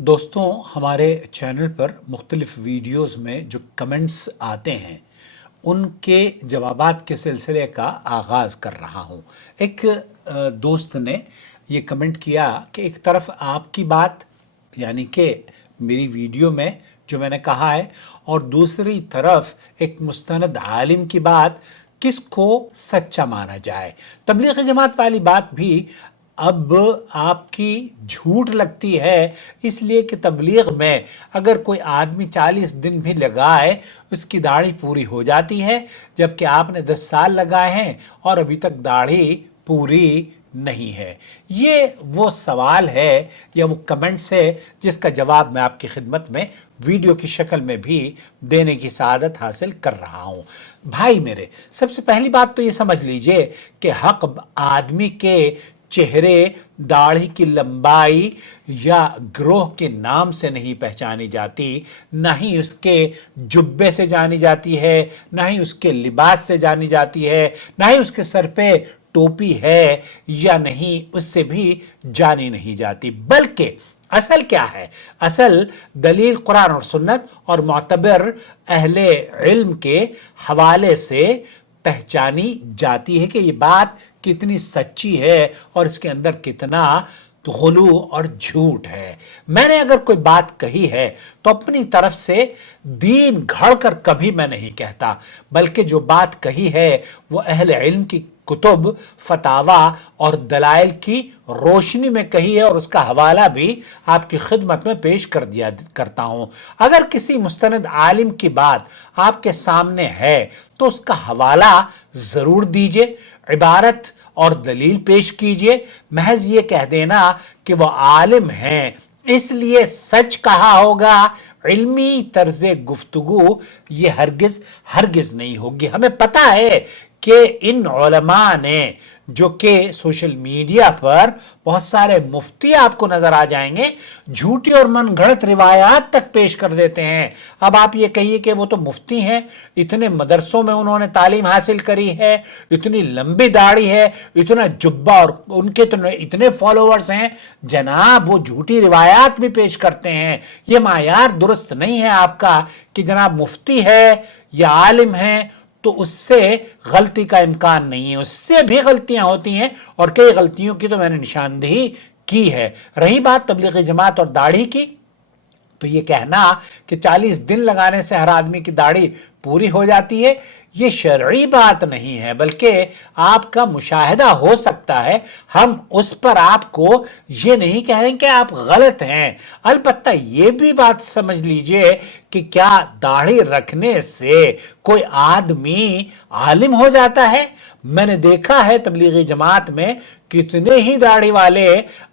दोस्तों, हमारे चैनल पर मुख्तलिफ वीडियोस में जो कमेंट्स आते हैं उनके जवाबात के सिलसिले का आगाज़ कर रहा हूँ। एक दोस्त ने ये कमेंट किया कि एक तरफ आपकी बात यानी कि मेरी वीडियो में जो मैंने कहा है, और दूसरी तरफ एक मुस्तनद आलिम की बात, किसको सच्चा माना जाए। तबलीगी जमात वाली बात भी अब आपकी झूठ लगती है, इसलिए कि तबलीग में अगर कोई आदमी 40 दिन भी लगाए उसकी दाढ़ी पूरी हो जाती है, जबकि आपने 10 साल लगाए हैं और अभी तक दाढ़ी पूरी नहीं है। ये वो सवाल है या वो कमेंट्स है जिसका जवाब मैं आपकी खिदमत में वीडियो की शक्ल में भी देने की सआदत हासिल कर रहा हूँ। भाई मेरे, सबसे पहली बात तो ये समझ लीजिए कि हक आदमी के चेहरे, दाढ़ी की लंबाई या ग्रोह के नाम से नहीं पहचानी जाती, ना ही उसके जुब्बे से जानी जाती है, ना ही उसके लिबास से जानी जाती है, ना ही उसके सर पे टोपी है या नहीं, उससे भी जानी नहीं जाती। बल्कि असल क्या है? असल दलील कुरान और सुन्नत और मुअतबर अहले इल्म के हवाले से पहचानी जाती है कि ये बात कितनी सच्ची है और इसके अंदर कितना गुलू और झूठ है। मैंने अगर कोई बात कही है तो अपनी तरफ से दीन घड़ कर कभी मैं नहीं कहता, बल्कि जो बात कही है वो अहले इल्म की कुतुब, फतावा और दलाइल की रोशनी में कही है, और उसका हवाला भी आपकी खिदमत में पेश कर दिया करता हूं। अगर किसी मुस्तनद आलिम की बात आपके सामने है तो उसका हवाला जरूर दीजिए, इबारत और दलील पेश कीजिए। महज ये कह देना कि वो आलिम हैं इसलिए सच कहा होगा, इल्मी तर्ज़े गुफ्तगू ये हरगिज नहीं होगी। हमें पता है कि इन उलमा ने, जो कि सोशल मीडिया पर बहुत सारे मुफ्ती आपको नजर आ जाएंगे, झूठी और मनगढ़ंत रिवायात तक पेश कर देते हैं। अब आप ये कहिए कि वो तो मुफ्ती हैं, इतने मदरसों में उन्होंने तालीम हासिल करी है, इतनी लंबी दाढ़ी है, इतना जुब्बा और उनके तो इतने फॉलोअर्स हैं। जनाब, वो झूठी रिवायात भी पेश करते हैं। ये मायार दुरुस्त नहीं है आपका कि जनाब मुफ्ती है या आलिम है तो उससे गलती का इम्कान नहीं है। उससे भी गलतियां होती हैं और कई गलतियों की तो मैंने निशानदेही की है। रही बात तबलीगी जमात और दाढ़ी की, तो ये कहना कि 40 दिन लगाने से हर आदमी की दाढ़ी पूरी हो जाती है, ये शरई बात नहीं है, बल्कि आपका मुशाहिदा हो सकता है। हम उस पर आपको ये नहीं कहें कि आप गलत हैं। अलबत्ता ये भी बात समझ लीजिए कि क्या दाढ़ी रखने से कोई आदमी आलिम हो जाता है? मैंने देखा है तबलीगी जमात में कितने ही दाढ़ी वाले,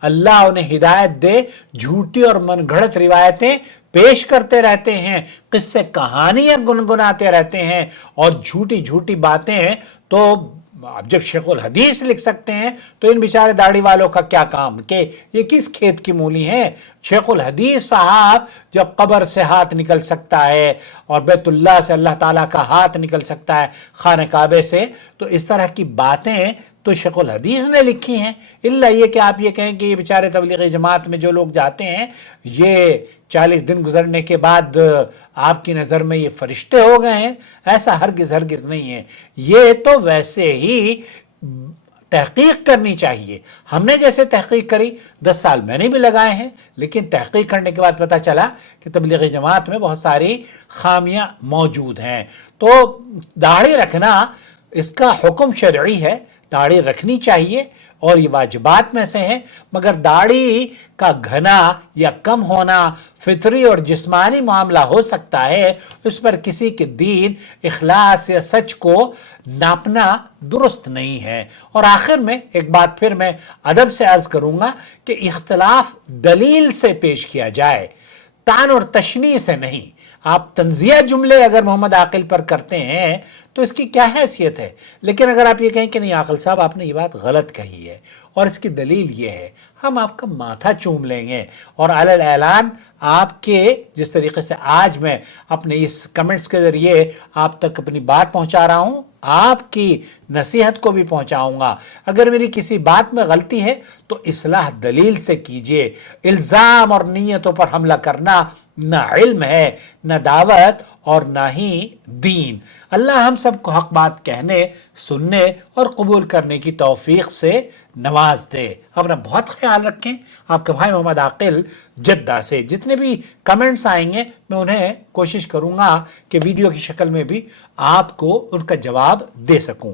अल्लाह उन्हें हिदायत दे, झूठी और मनगढ़ंत रिवायतें पेश करते रहते हैं, किस्से कहानियां गुनगुनाते रहते हैं और झूठी झूठी बातें। तो अब जब शेखुल हदीस लिख सकते हैं तो इन बेचारे दाढ़ी वालों का क्या काम, कि ये किस खेत की मूली हैं? शेखुल हदीस साहब जब कब्र से हाथ निकल सकता है और बैतुल्लाह से अल्लाह ताला का हाथ निकल सकता है, खाने काबे से, तो इस तरह की बातें तो शेखुल हदीस ने लिखी हैं। इल्ला ये कि आप ये कहें कि ये बेचारे तबलीगी जमात में जो लोग जाते हैं, ये 40 दिन गुजरने के बाद आपकी नज़र में ये फरिश्ते हो गए हैं, ऐसा हरगिज नहीं है। ये तो वैसे ही तहकीक करनी चाहिए। हमने जैसे तहकीक करी, 10 साल मैंने भी लगाए हैं, लेकिन तहकीक करने के बाद पता चला कि तबलीगी जमात में बहुत सारी खामियां मौजूद हैं। तो दाढ़ी रखना, इसका हुक्म शरई है, दाढ़ी रखनी चाहिए और ये वाजिबात में से है। मगर दाढ़ी का घना या कम होना फितरी और जिस्मानी मामला हो सकता है, उस पर किसी के दीन, इखलास या सच को नापना दुरुस्त नहीं है। और आखिर में एक बात फिर मैं अदब से अर्ज करूंगा कि इख्तलाफ दलील से पेश किया जाए, तान और तशनी से नहीं। आप तंजिया जुमले अगर मोहम्मद आकिल पर करते हैं तो इसकी क्या हैसियत है? लेकिन अगर आप ये कहें कि नहीं आकिल साहब आपने ये बात गलत कही है اور اس کی دلیل یہ ہے ہم آپ کا ماتھا چوم لیں گے اور علی اعلان آپ کے جس طریقے سے آج میں اپنے اس کمنٹس کے ذریعے آپ تک اپنی بات پہنچا رہا ہوں آپ کی نصیحت کو بھی پہنچاؤں گا. اگر میری کسی بات میں غلطی ہے تو اصلاح دلیل سے کیجئے. الزام اور نیتوں پر حملہ کرنا نہ علم ہے نہ دعوت اور نہ ہی دین. اللہ ہم سب کو حق بات کہنے سننے اور قبول کرنے کی توفیق سے نواز دے. اپنا بہت خیال رکھیں. آپ کا بھائی محمد عاقل جدہ سے. جتنے بھی کمنٹس آئیں گے میں انہیں کوشش کروں گا کہ ویڈیو کی شکل میں بھی آپ کو ان کا جواب دے سکوں.